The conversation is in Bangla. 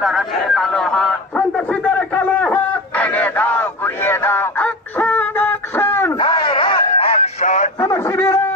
সন্ত্রাসীর কালো হাত, সন্ত্রাসীদের কালো হাত ভেঙে দাও, গুড়িয়ে দাও। Action action direct action. শ্রমজীবীরা